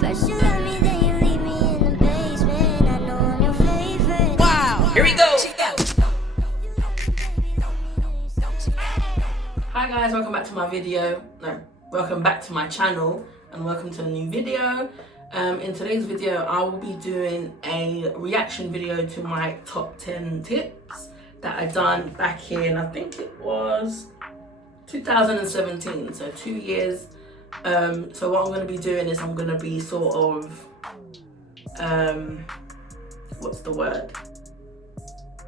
First you love me, then you leave me in the basement. I know I'm your favorite. Wow, here we go. Hi guys, welcome back to my video. Welcome back to my channel and welcome to a new video. In today's video, I will be doing a reaction video to my top 10 tips that I done back in, I think it was 2017, so 2 years. So what I'm going to be doing is I'm going to be sort of, what's the word?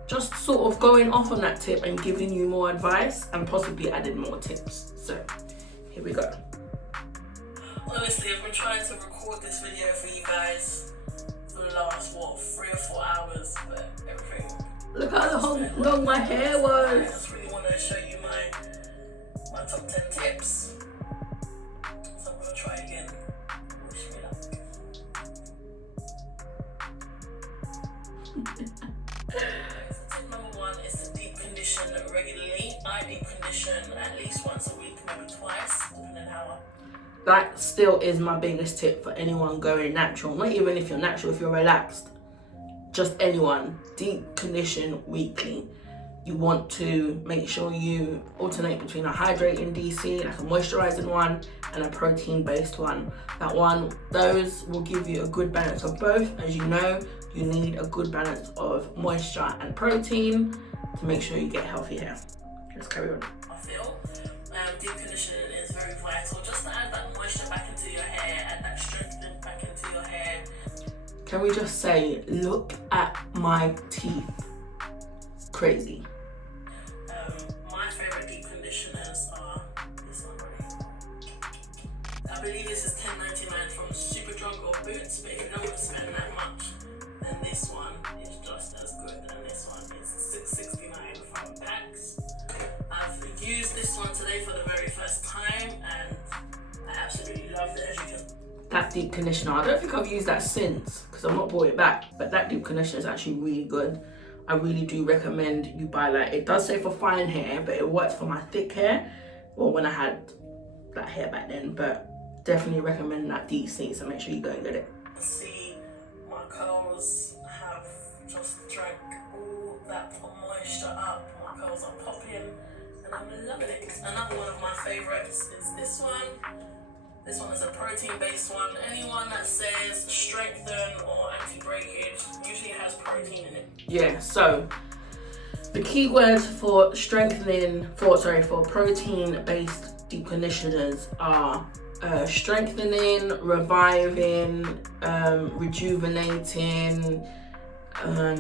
Just sort of going off on that tip and giving you more advice and possibly adding more tips. So here we go. Honestly, I've been trying to record this video for you guys for the last, 3 or 4 hours, but everything. Look how long my hair was. I just really want to show you my top 10 tips. So I'm going to try again. Wish me luck. Tip number 1 is to deep condition regularly. I deep condition at least once a week, maybe twice, depending on how that still is my biggest tip for anyone going natural. Not even if you're natural, if you're relaxed, just anyone, deep condition weekly. You want to make sure you alternate between a hydrating DC, like a moisturizing one, and a protein based one. Those will give you a good balance of both. As you know, you need a good balance of moisture and protein to make sure you get healthy hair. Let's carry on. I feel deep conditioning is very vital, just to add that moisture back into your hair, add that strengthening back into your hair. Can we just say, look at my teeth. Crazy. My favorite deep conditioners are this one right here. I believe this is $10.99 from Superdrug or Boots, but if you don't want to spend that much, then this one is just as good, and this one is $6.69 from Pax. I've used this one today for the very first time and I absolutely loved it. As you can, that deep conditioner, I don't think I've used that since because I've not brought it back, but that deep conditioner is actually really good. I really do recommend you buy that. It does say for fine hair, but it works for my thick hair, or when I had that hair back then, but definitely recommend that DC, so make sure you go and get it. See, my curls have just drank all that moisture up. My curls are popping and I'm loving it. Another one of my favorites is this one. This one is a protein-based one. Anyone that says strengthen or anti-breakage usually has protein in it. Yeah, so the key words for for protein-based deep conditioners are strengthening, reviving, rejuvenating, I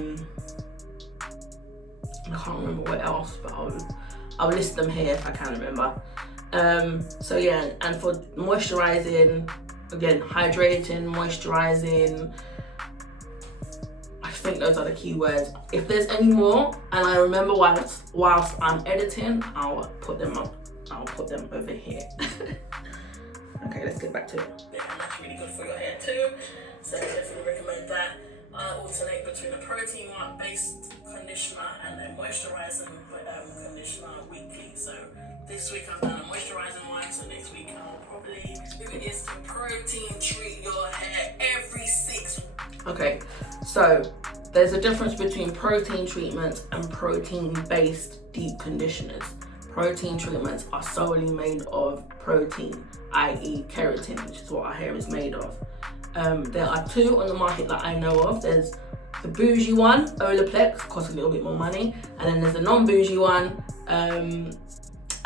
can't remember what else, but I'll list them here if I can remember. So yeah, and for moisturizing, again, hydrating, moisturizing, I think those are the key words. If there's any more and I remember whilst I'm editing, I'll put them over here. Okay, let's get back to it. Yeah, and that's really good for your hair too, so I definitely recommend that. I alternate between a protein-based conditioner and a moisturizing conditioner weekly. So this week I've done a moisturizing one, so next week I'll probably, if it is to protein treat your hair every 6 weeks. Okay, so there's a difference between protein treatments and protein-based deep conditioners. Protein treatments are solely made of protein, i.e. keratin, which is what our hair is made of. There are 2 on the market that I know of. There's the bougie one, Olaplex, costs a little bit more money, and then there's the non-bougie one,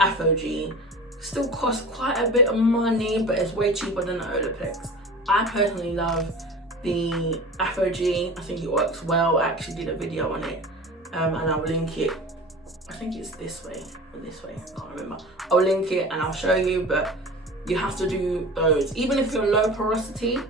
ApHogee. Still costs quite a bit of money, but it's way cheaper than the Olaplex. I personally love the ApHogee. I think it works well. I actually did a video on it, and I'll link it. I think it's this way or this way, I can't remember. I'll link it and I'll show you, but you have to do those. Even if you're low porosity,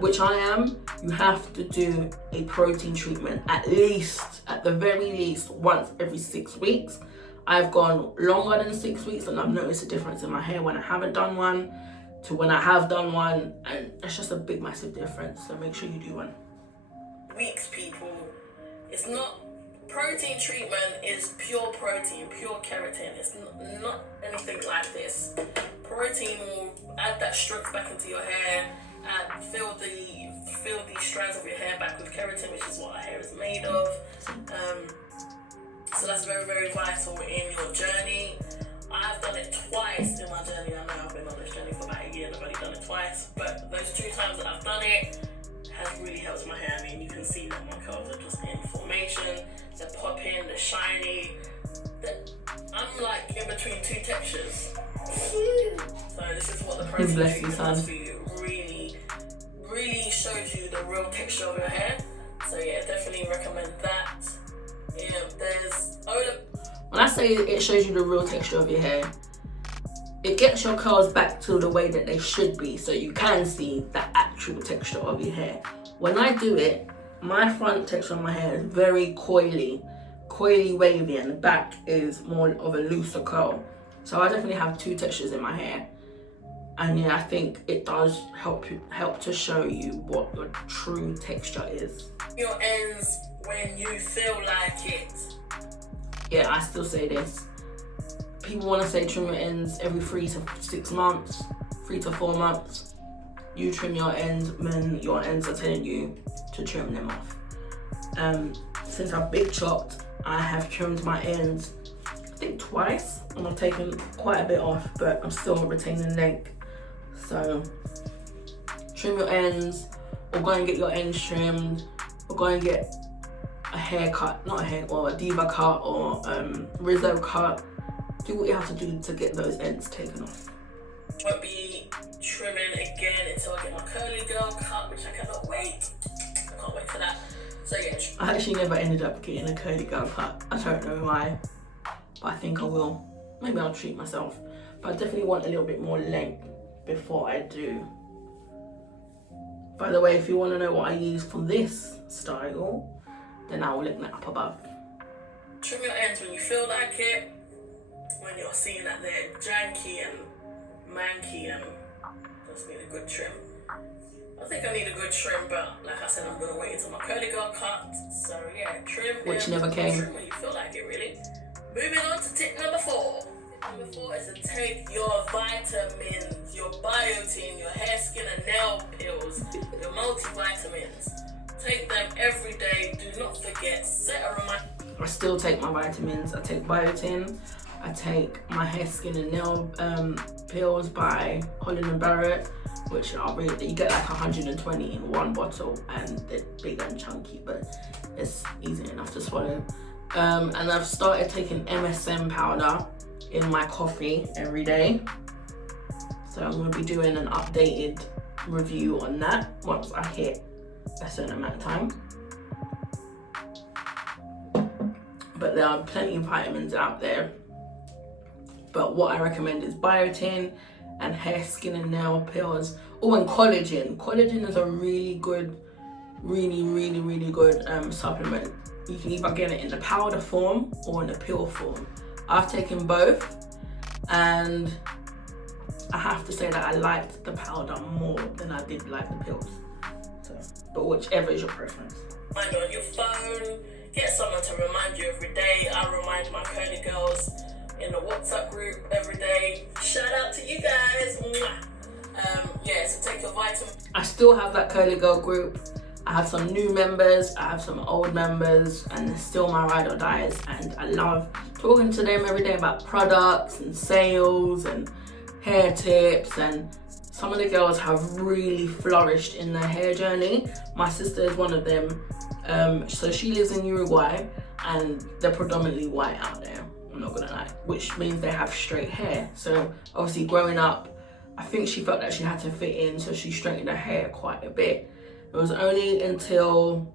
which I am, you have to do a protein treatment at the very least once every 6 weeks. I've gone longer than 6 weeks and I've noticed a difference in my hair when I haven't done one to when I have done one, and it's just a big massive difference, so make sure you do one. Weeks, people, it's not, protein treatment is pure protein, pure keratin. It's not anything like this. Protein will add that strength back into your hair, and fill the strands of your hair back with keratin, which is what our hair is made of. So that's very, very vital in your journey. I've done it twice in my journey. I know I've been on this journey for about a year and I've only done it twice, but those 2 times that I've done it has really helped my hair. I mean, you can see that my curls are just in formation, they're popping, they're shiny. I'm like in between 2 textures. So this is what the protein treatment does for you. Really shows you the real texture of your hair. So yeah, definitely recommend that. Yeah, when I say it shows you the real texture of your hair, it gets your curls back to the way that they should be, so you can see the actual texture of your hair. When I do it, my front texture of my hair is very coily, wavy, and the back is more of a looser curl. So I definitely have 2 textures in my hair. And yeah, I think it does help to show you what your true texture is. Your ends when you feel like it. Yeah, I still say this. People want to say trim your ends every 3 to 6 months, 3 to 4 months. You trim your ends when your ends are telling you to trim them off. Since I've big chopped, I have trimmed my ends, I think twice, and I've taken quite a bit off, but I'm still retaining length. So trim your ends, or go and get your ends trimmed, or go and get a haircut, or a diva cut, or Rizzo cut. Do what you have to do to get those ends taken off. Won't be trimming again until I get my curly girl cut, which I cannot wait. I can't wait for that. So yeah. I actually never ended up getting a curly girl cut. I don't know why, but I think I will. Maybe I'll treat myself. But I definitely want a little bit more length before I do. By the way, if you want to know what I use for this style, then I will link that up above. Trim your ends when you feel like it, when you're seeing that they're janky and manky and just need a good trim. I think I need a good trim, but like I said, I'm going to wait until my curly girl cut. So yeah, trim. Which never came. Trim when you feel like it, really. Moving on to tip number 4. Number 4 is to take your vitamins, your biotin, your hair, skin and nail pills, your multivitamins. Take them every day. Do not forget. Set a reminder. I still take my vitamins. I take biotin. I take my hair, skin and nail pills by Holland & Barrett, which are really, you get like 120 in one bottle, and they're big and chunky, but it's easy enough to swallow. And I've started taking MSM powder in my coffee every day. So I'm going to be doing an updated review on that once I hit a certain amount of time. But there are plenty of vitamins out there. But what I recommend is biotin and hair, skin and nail pills. Oh, and collagen. Collagen is a really good, really good supplement. You can either get it in the powder form or in the pill form. I've taken both, and I have to say that I liked the powder more than I did like the pills. So, but whichever is your preference. Remind on your phone, get someone to remind you every day. I remind my curly girls in the WhatsApp group every day. Shout out to you guys. Yeah, so take your vitamins. I still have that curly girl group. I have some new members, I have some old members, and they're still my ride or dies, and I love talking to them every day about products and sales and hair tips, and some of the girls have really flourished in their hair journey. My sister is one of them. So she lives in Uruguay, and they're predominantly white out there, I'm not gonna lie, which means they have straight hair. So obviously growing up, I think she felt that she had to fit in, so she straightened her hair quite a bit. It was only until,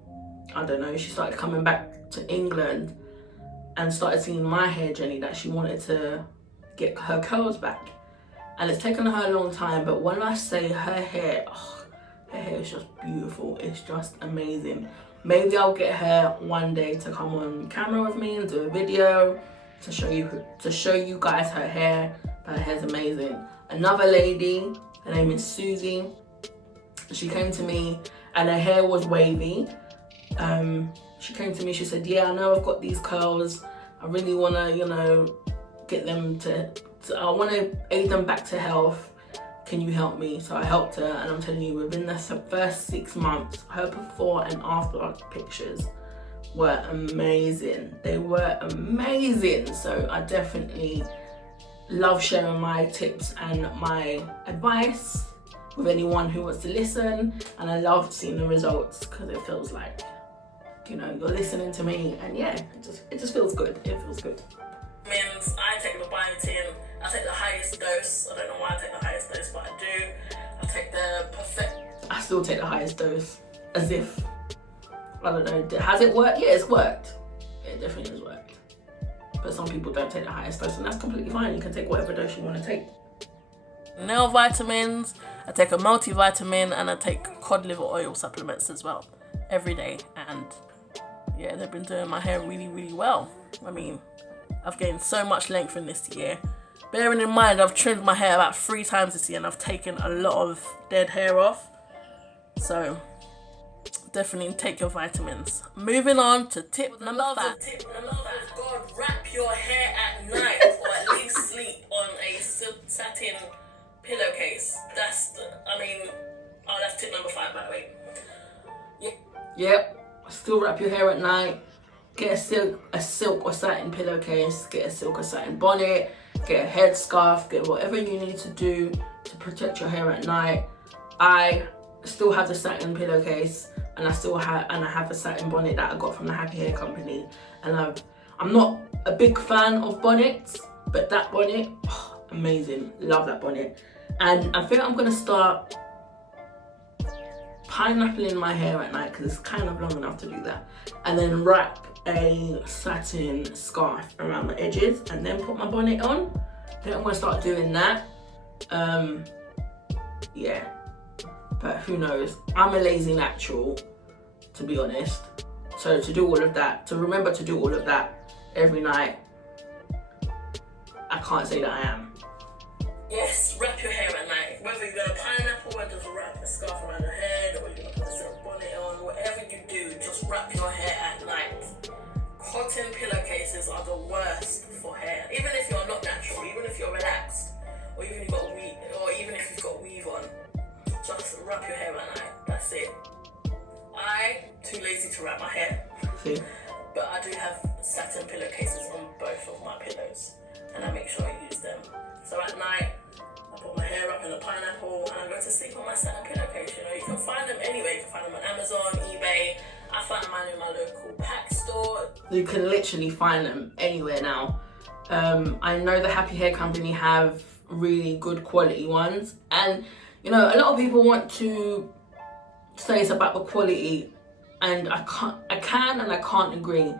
I don't know, she started coming back to England and started seeing my hair journey that she wanted to get her curls back. And it's taken her a long time, but when I say her hair is just beautiful. It's just amazing. Maybe I'll get her one day to come on camera with me and do a video to show you guys her hair. Her hair's amazing. Another lady, her name is Susie. She came to me and her hair was wavy. She came to me, she said, yeah, I know I've got these curls. I really wanna, get them I wanna aid them back to health. can you help me? So I helped her, and I'm telling you, within the first 6 months, her before and after pictures were amazing. They were amazing. So I definitely love sharing my tips and my advice with anyone who wants to listen, and I love seeing the results because it feels like, you know, you're listening to me, and yeah, it just feels good. It feels good. Means I take the biotin. I take the highest dose. I don't know why I take the highest dose, but I do. I take the perfect. I still take the highest dose, as if, I don't know, has it worked? Yeah, it's worked. It definitely has worked. But some people don't take the highest dose, and that's completely fine. You can take whatever dose you want to take. Nail vitamins. I take a multivitamin, and I take cod liver oil supplements as well every day. And yeah, they've been doing my hair really, really well. I mean, I've gained so much length in this year. Bearing in mind, I've trimmed my hair about 3 times this year, and I've taken a lot of dead hair off. So definitely take your vitamins. Moving on to tip number 5. Tip number 5. God, wrap your hair at night, or at least sleep on a satin pillowcase. That's tip number 5, by the way. Yep. Still wrap your hair at night. Get a silk or satin pillowcase. Get a silk or satin bonnet. Get a headscarf. Get whatever you need to do to protect your hair at night. I still have the satin pillowcase, and I have a satin bonnet that I got from the Happy Hair Company. And I'm not a big fan of bonnets, but that bonnet, amazing. Love that bonnet. And I think I'm gonna start pineappling my hair at night, because it's kind of long enough to do that, and then wrap a satin scarf around the edges, and then put my bonnet on. Then I'm gonna start doing that. Yeah, but who knows? I'm a lazy natural, to be honest. So to do all of that, to remember to do all of that every night, I can't say that I am. Yes, wrap your hair at night. Whether you're gonna pineapple or just wrap a scarf around your head, or you're gonna put a silk bonnet on, whatever you do, just wrap your hair at night. Cotton pillowcases are the worst for hair. Even if you're not natural, even if you're relaxed, or even if you've got weave on, just wrap your hair at night. That's it. I'm too lazy to wrap my hair. See? But I do have satin pillowcases on both of my pillows, and I make sure I use them. So at night, I put my hair up in a pineapple, and I go to sleep on my satin pillowcase. You know, you can find them anywhere. You can find them on Amazon, eBay. I find mine in my local pack store. You can literally find them anywhere now. I know the Happy Hair Company have really good quality ones, and you know, a lot of people want to say it's about the quality, and I can and I can't agree.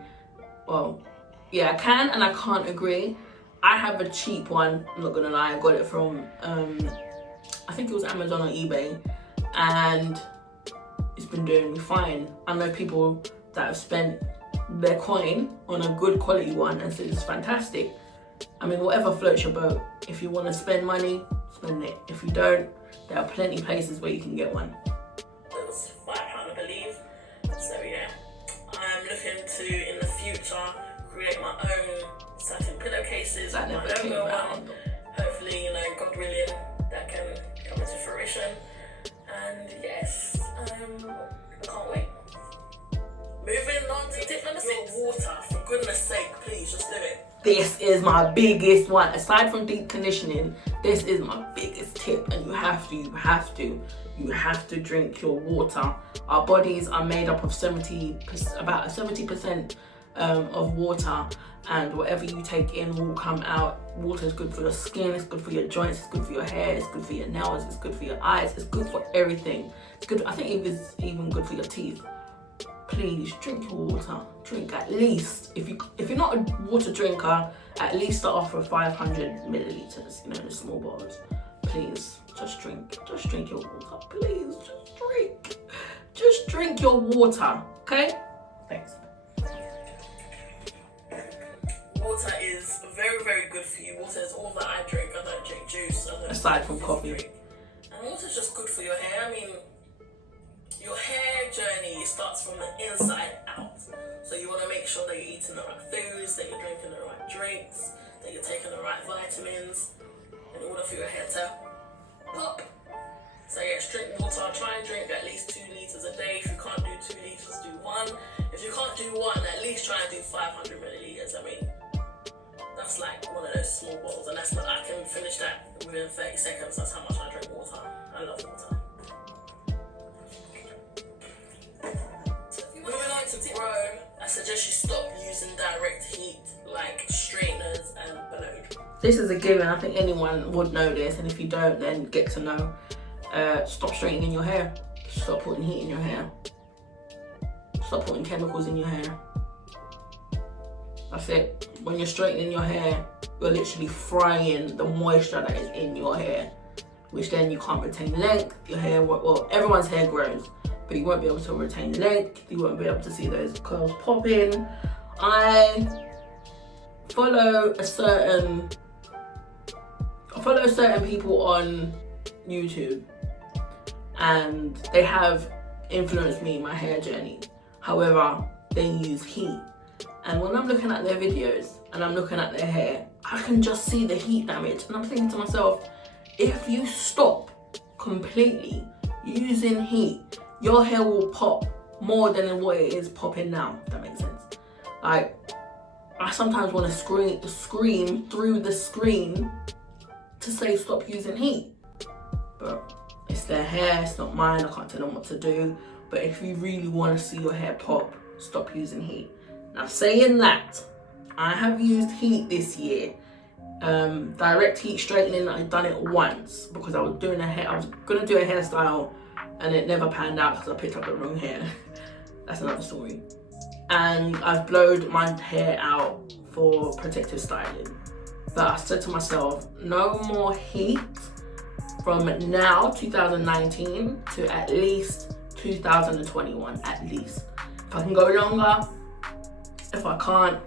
Well, yeah, I can and I can't agree. I have a cheap one, I'm not gonna lie. I got it from I think it was Amazon or eBay, and it's been doing me fine. I know people that have spent their coin on a good quality one and said it's fantastic. I mean, whatever floats your boat. If you want to spend money, spend it. If you don't, there are plenty of places where you can get one. It was £5, I believe. So yeah, I'm looking to, in the future, create my own satin pillowcases. That never came around. Hopefully, you know, God willing, that can come into fruition. And yes, I can't wait. Moving on to tip number 6. Water, for goodness sake, please just do it. This is my biggest one. Aside from deep conditioning, this is my biggest tip, and you have to drink your water. Our bodies are made up of about 70% of water, and whatever you take in will come out. Water is good for your skin, it's good for your joints, it's good for your hair, it's good for your nails, it's good for your eyes, it's good for everything. It's good. I think it's even good for your teeth. Please drink your water. Drink at least, if you're not a water drinker, at least start off with 500 milliliters, you know, the small bottles. Please, just drink your water. Please, just drink your water, okay? Thanks. Water is very, very good for you. Water is all that I drink. I don't drink juice. Aside from coffee. And water is just good for your hair. I mean, your hair journey starts from the inside out. So you want to make sure that you're eating the right foods, that you're drinking the right drinks, that you're taking the right vitamins in order for your hair to pop. So yes, drink water. Try and drink at least 2 liters a day. If you can't do 2 liters, do 1. If you can't do 1, at least try and do 500 milliliters. I mean, that's like one of those small bottles, and that's not, I can finish that within 30 seconds. That's how much I drink water. I love water. Moving on to grow, I suggest you stop using direct heat like straighteners and Bellode. This is a given. I think anyone would know this, and if you don't, then get to know. Stop straightening your hair. Stop putting heat in your hair. Stop putting chemicals in your hair. That's it. When you're straightening your hair, you're literally frying the moisture that is in your hair, which then you can't retain length. Your hair, well, everyone's hair grows, but you won't be able to retain length. You won't be able to see those curls popping. I follow certain people on YouTube, and they have influenced me in my hair journey. However, they use heat. And when I'm looking at their videos and I'm looking at their hair, I can just see the heat damage. And I'm thinking to myself, if you stop completely using heat, your hair will pop more than what it is popping now, if that makes sense. Like, I sometimes want to scream through the screen to say stop using heat. But it's their hair, it's not mine, I can't tell them what to do. But if you really want to see your hair pop, stop using heat. Now, saying that, I have used heat this year. Direct heat straightening, I've done it once because I was gonna do a hairstyle and it never panned out because I picked up the wrong hair. That's another story. And I've blowed my hair out for protective styling. But I said to myself, no more heat from now, 2019, to at least 2021, at least. If I can go longer, if I can't,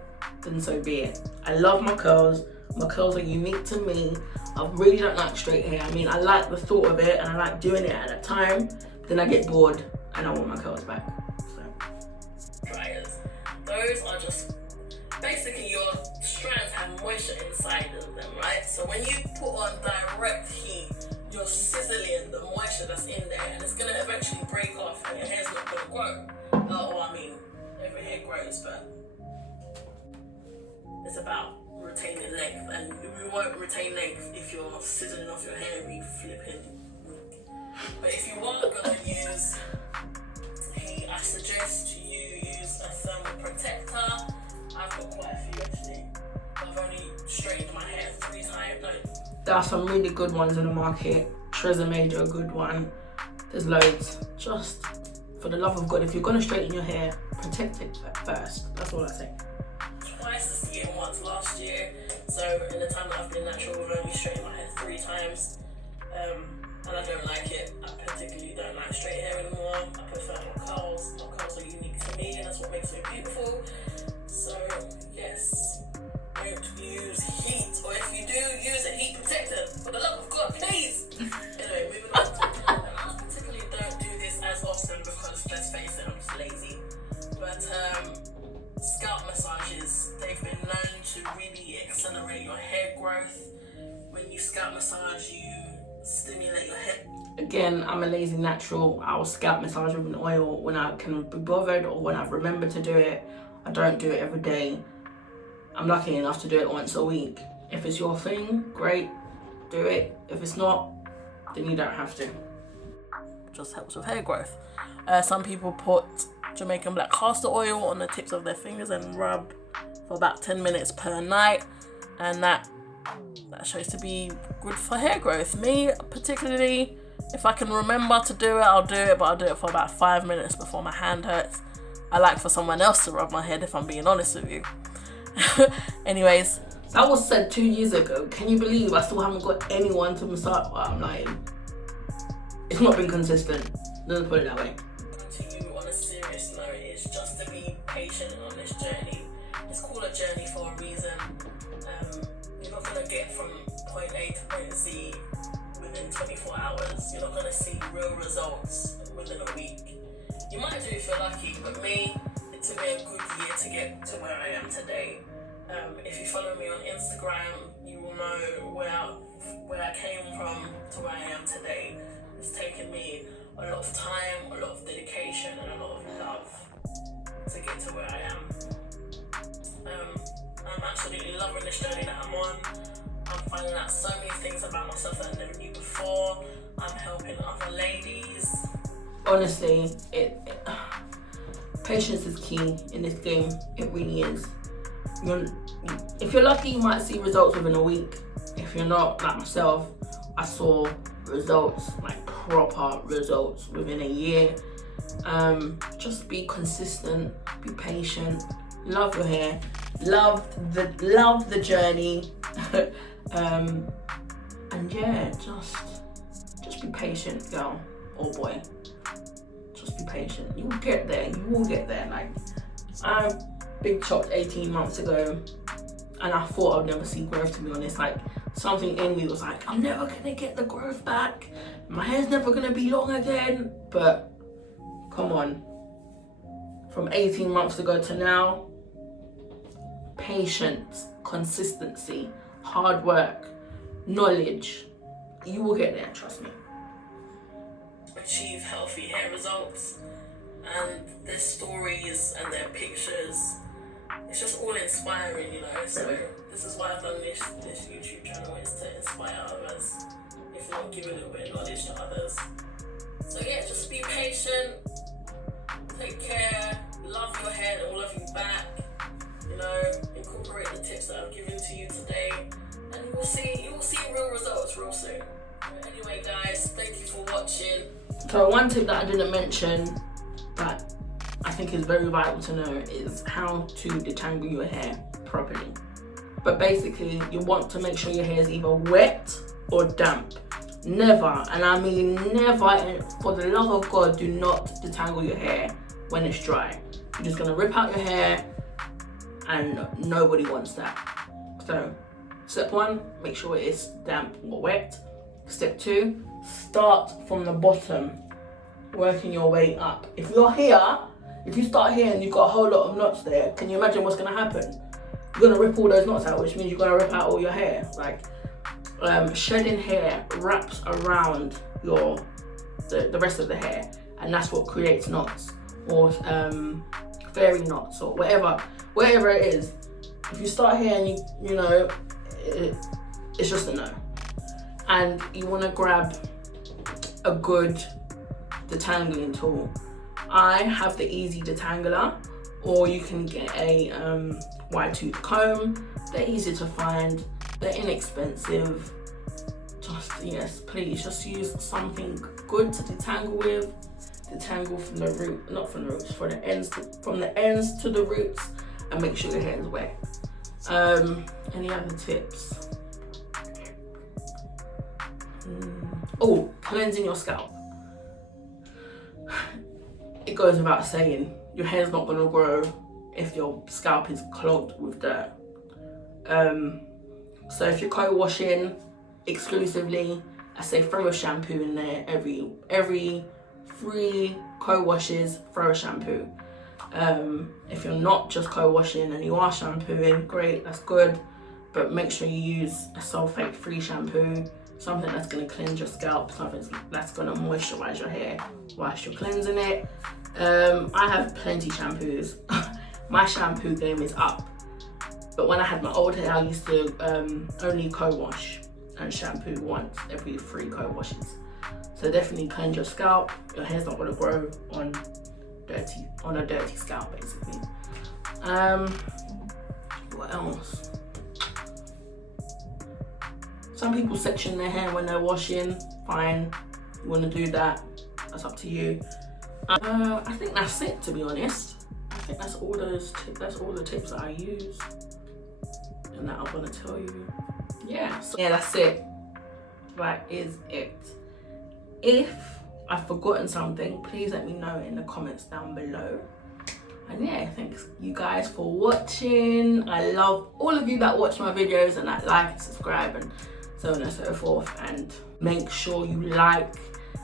then so be it. I love my curls. My curls are unique to me. I really don't like straight hair. I mean, I like the thought of it and I like doing it at a time, but then I get bored and I want my curls back. So. Dryers. Those are just, basically your strands have moisture inside of them, right? So when you put on direct heat, you're sizzling the moisture that's in there, and it's gonna eventually break off and your hair's not gonna grow. Every hair grows, but it's about retaining length, and we won't retain length if you're sizzling off your hair every flipping week. But if you are gonna use heat, I suggest you use a thermal protector. I've got quite a few actually. I've only straightened my hair 3 times. No. There are some really good ones in the market. Tresemme are a good one. There's loads. Just for the love of God, if you're gonna straighten your hair, protect it first. That's all I say. Twice this year and once last year. So in the time that I've been natural, I've only straightened my hair 3 times. And I don't like it. I particularly don't like straight hair anymore. I prefer my curls. My curls are unique to me, and that's what makes me beautiful. So yes, don't use heat, or if you do use a heat protector, for the love of God, please. Anyway, moving on. I particularly don't do this as often because, let's face it, I'm just lazy. But scalp massages, they've been known to really accelerate your hair growth. When you scalp massage, you stimulate your hair. Again, I'm a lazy natural. I'll scalp massage with an oil when I can be bothered or when I've remembered to do it. I don't do it every day. I'm lucky enough to do it once a week. If it's your thing, great, do it. If it's not, then you don't have to. Just helps with hair growth. Some people put Jamaican black castor oil on the tips of their fingers and rub for about 10 minutes per night, and that shows to be good for hair growth. Me particularly, if I can remember to do it, I'll do it, but I'll do it for about 5 minutes before my hand hurts. I like for someone else to rub my head, if I'm being honest with you. Anyways, that was said 2 years ago. Can you believe I still haven't got anyone to massage? Well, I'm lying. It's not been consistent. Let's put it that way. To you on a serious note is just to be patient on this journey. It's called a journey for a reason. You're not gonna get from point A to point Z within 24 hours. You're not gonna see real results within a week. You might do if you're lucky, but me, it took me a good year to get to where I am today. If you follow me on Instagram, you will know where where I came from to where I am today. It's taken me a lot of time, a lot of dedication, and a lot of love to get to where I am. I'm absolutely loving this journey that I'm on. I'm finding out so many things about myself that I never knew before. I'm helping other ladies. Honestly, patience is key in this game. It really is. If you're lucky, you might see results within a week. If you're not, like myself, I saw results, like proper results, within a year. Just be consistent, be patient, love your hair, love the journey, and yeah, just be patient, girl or boy. Just be patient. You will get there. You will get there. Like, I big chopped 18 months ago, and I thought I'd never see growth. To be honest, like, something in me was like, I'm never gonna get the growth back. My hair's never gonna be long again. But come on, from 18 months ago to now, patience, consistency, hard work, knowledge, you will get there, trust me. Achieve healthy hair results, and their stories and their pictures, it's just all inspiring, you know. So this is why I've done this YouTube channel, is to inspire others, if not give a little bit of knowledge to others. So yeah, just be patient, take care, love your hair, it will love you back, you know, incorporate the tips that I've given to you today, and you will see real results real soon. Anyway guys, thank you for watching. So one tip that I didn't mention that I think is very vital to know is how to detangle your hair properly. But basically, you want to make sure your hair is either wet or damp. Never, and I mean never, for the love of God, do not detangle your hair when it's dry. You're just gonna rip out your hair, and nobody wants that. So, step 1, make sure it is damp or wet. Step 2, start from the bottom, working your way up. If you start here and you've got a whole lot of knots there, can you imagine what's gonna happen? You're gonna rip all those knots out, which means you're gonna rip out all your hair. Like, shedding hair wraps around the rest of the hair, and that's what creates knots, or fairy knots, or whatever it is. If you start here and you know, it's just a no. And you want to grab a good detangling tool. I have the Easy Detangler, or you can get a wide tooth comb. They're easy to find, they're inexpensive. Yes, please just use something good to detangle with. Detangle from the root, not from the roots, from the ends to the roots, and make sure your hair is wet. Any other tips? Oh, cleansing your scalp. It goes without saying, your hair's not gonna grow if your scalp is clogged with dirt. So if you're co-washing exclusively, I say throw a shampoo in there. Every 3 co-washes, throw a shampoo. If you're not just co-washing and you are shampooing, great, that's good. But make sure you use a sulfate-free shampoo, something that's going to cleanse your scalp, something that's going to moisturize your hair whilst you're cleansing it. I have plenty shampoos. My shampoo game is up. But when I had my old hair, I used to only co-wash and shampoo once every 3 co-washes. So definitely cleanse your scalp. Your hair's not going to grow on a dirty scalp, basically. What else? Some people section their hair when they're washing. Fine, you want to do that, that's up to you. I think that's it, to be honest. I think that's all the tips that I use and that I'm gonna tell you. Yeah, so yeah, that's it. That is it. If I've forgotten something, please let me know in the comments down below. And yeah, thanks you guys for watching. I love all of you that watch my videos and that like and subscribe and so on and so forth. And make sure you like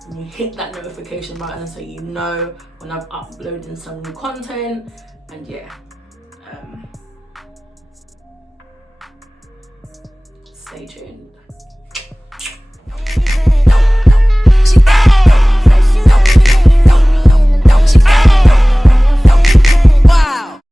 and you hit that notification button so you know when I'm uploading some new content. And yeah, stay tuned.